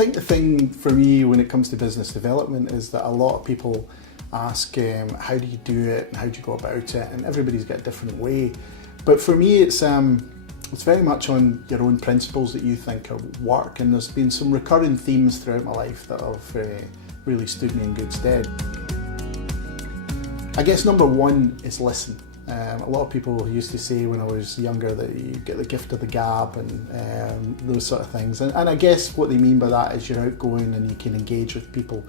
think the thing for me when it comes to business development is that a lot of people ask, how do you do it and how do you go about it? And everybody's got a different way. But for me, it's very much on your own principles that you think work. And there's been some recurring themes throughout my life that have really stood me in good stead. I guess number one is listen. A lot of people used to say when I was younger that you get the gift of the gab and those sort of things. And I guess what they mean by that is you're outgoing and you can engage with people.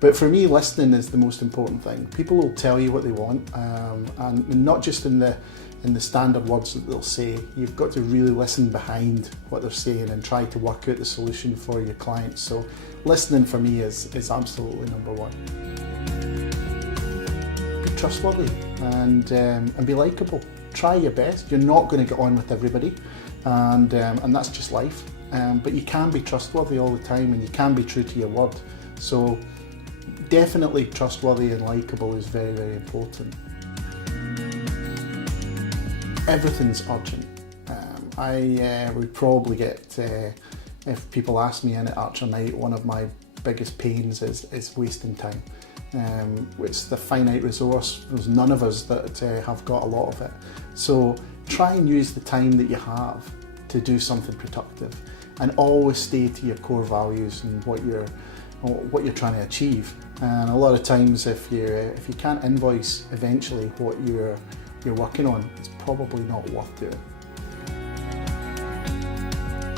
But for me, listening is the most important thing. People will tell you what they want, and not just in the standard words that they'll say. You've got to really listen behind what they're saying and try to work out the solution for your clients. So listening for me is absolutely number one. Be trustworthy and be likeable. Try your best. You're not going to get on with everybody, and that's just life. But you can be trustworthy all the time, and you can be true to your word. So definitely trustworthy and likeable is very, very important. Everything's urgent. I would probably get, if people ask me in at Archer Night, one of my biggest pains is wasting time. It's the finite resource. There's none of us that have got a lot of it. So try and use the time that you have to do something productive, and always stay to your core values and what you're trying to achieve. And a lot of times, if you can't invoice eventually what you're working on, it's probably not worth doing.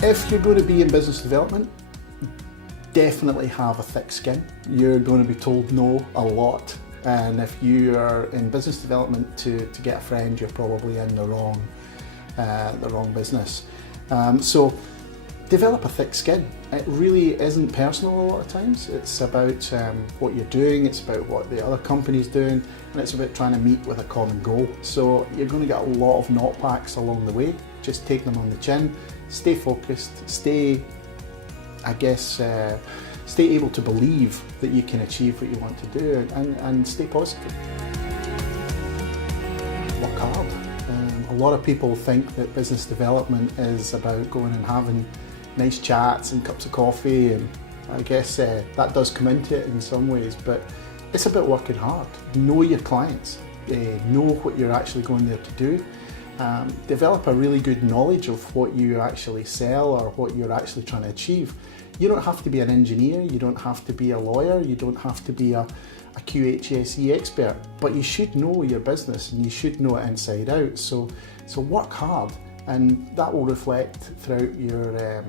If you're going to be in business development, definitely have a thick skin. You're going to be told no a lot, and if you are in business development to get a friend, you're probably in the wrong business. So develop a thick skin. It really isn't personal a lot of times. It's about what you're doing, it's about what the other company's doing, and it's about trying to meet with a common goal. So you're going to get a lot of knockbacks along the way. Just take them on the chin, stay focused, stay able to believe that you can achieve what you want to do, and stay positive. Work hard. A lot of people think that business development is about going and having nice chats and cups of coffee, and I guess that does come into it in some ways, but it's about working hard. Know your clients, know what you're actually going there to do, develop a really good knowledge of what you actually sell or what you're actually trying to achieve. You don't have to be an engineer, you don't have to be a lawyer, you don't have to be a QHSE expert, but you should know your business and you should know it inside out. So work hard, and that will reflect throughout your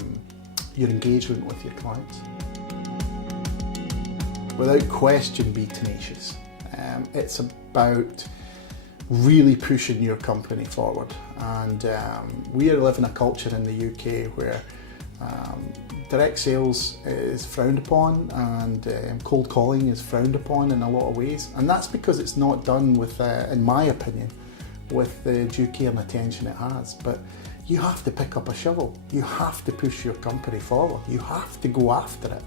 engagement with your clients. Without question, be tenacious. It's about really pushing your company forward, and we are living a culture in the UK where direct sales is frowned upon, and cold calling is frowned upon in a lot of ways, and that's because it's not done with, in my opinion, with the due care and attention it has. But you have to pick up a shovel, you have to push your company forward, you have to go after it,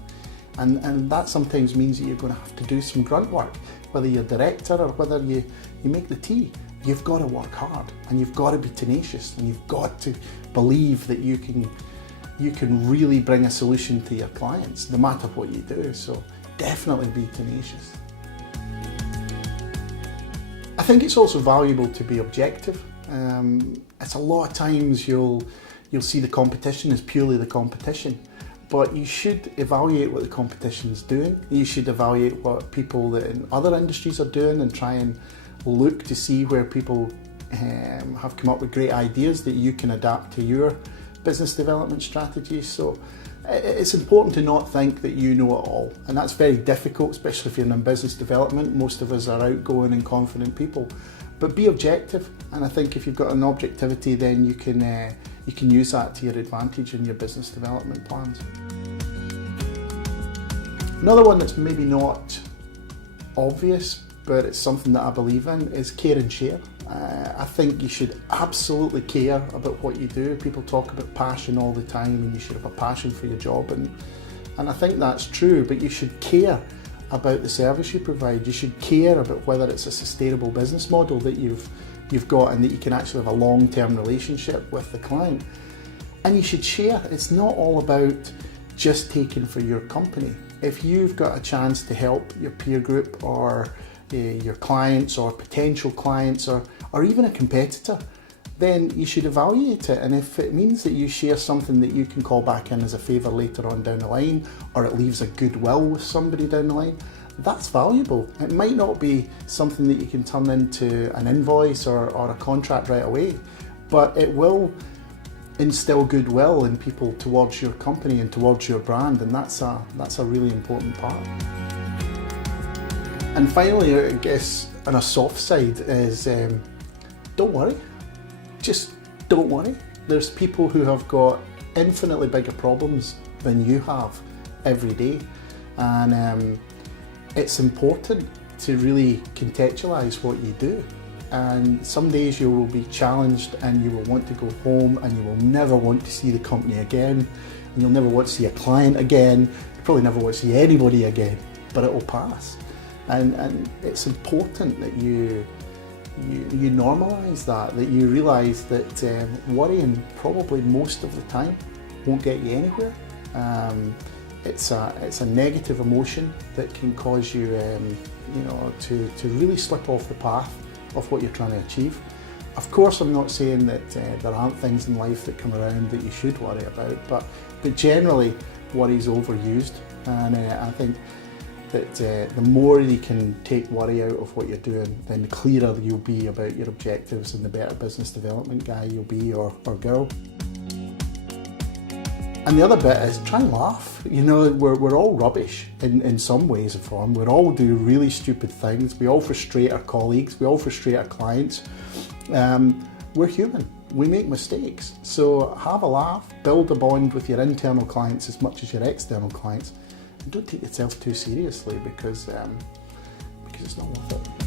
and that sometimes means that you're going to have to do some grunt work, whether you're director or whether you make the tea. You've got to work hard, and you've got to be tenacious, and you've got to believe that you can really bring a solution to your clients, no matter what you do. So definitely be tenacious. I think it's also valuable to be objective. It's a lot of times you'll see the competition as purely the competition, but you should evaluate what the competition is doing. You should evaluate what people that in other industries are doing, and try and look to see where people have come up with great ideas that you can adapt to your business development strategies. So it's important to not think that you know it all, and that's very difficult, especially if you're in business development. Most of us are outgoing and confident people, but be objective, and I think if you've got an objectivity, then you can use that to your advantage in your business development plans. Another one that's maybe not obvious, but it's something that I believe in, is care and share. I think you should absolutely care about what you do. People talk about passion all the time, and you should have a passion for your job, and I think that's true, but you should care about the service you provide. You should care about whether it's a sustainable business model that you've got, and that you can actually have a long-term relationship with the client. And you should share. It's not all about just taken for your company. If you've got a chance to help your peer group or your clients or potential clients or even a competitor, then you should evaluate it. And if it means that you share something that you can call back in as a favour later on down the line, or it leaves a goodwill with somebody down the line, that's valuable. It might not be something that you can turn into an invoice or a contract right away, but it will instill goodwill in people towards your company and towards your brand, and that's a really important part. And finally, I guess on a soft side is don't worry. Just don't worry. There's people who have got infinitely bigger problems than you have every day, and it's important to really contextualise what you do. And some days you will be challenged and you will want to go home and you will never want to see the company again, and you'll never want to see a client again, you probably never want to see anybody again, but it will pass. And it's important that you normalise that you realise that worrying probably most of the time won't get you anywhere. It's a negative emotion that can cause you, to really slip off the path of what you're trying to achieve. Of course, I'm not saying that there aren't things in life that come around that you should worry about, but generally worry's overused, and I think that the more you can take worry out of what you're doing, then the clearer you'll be about your objectives and the better business development guy you'll be, or girl. And the other bit is try and laugh. We're all rubbish in some ways or form. We all do really stupid things. We all frustrate our colleagues. We all frustrate our clients. We're human. We make mistakes. So have a laugh, build a bond with your internal clients as much as your external clients. And don't take yourself too seriously because it's not worth it.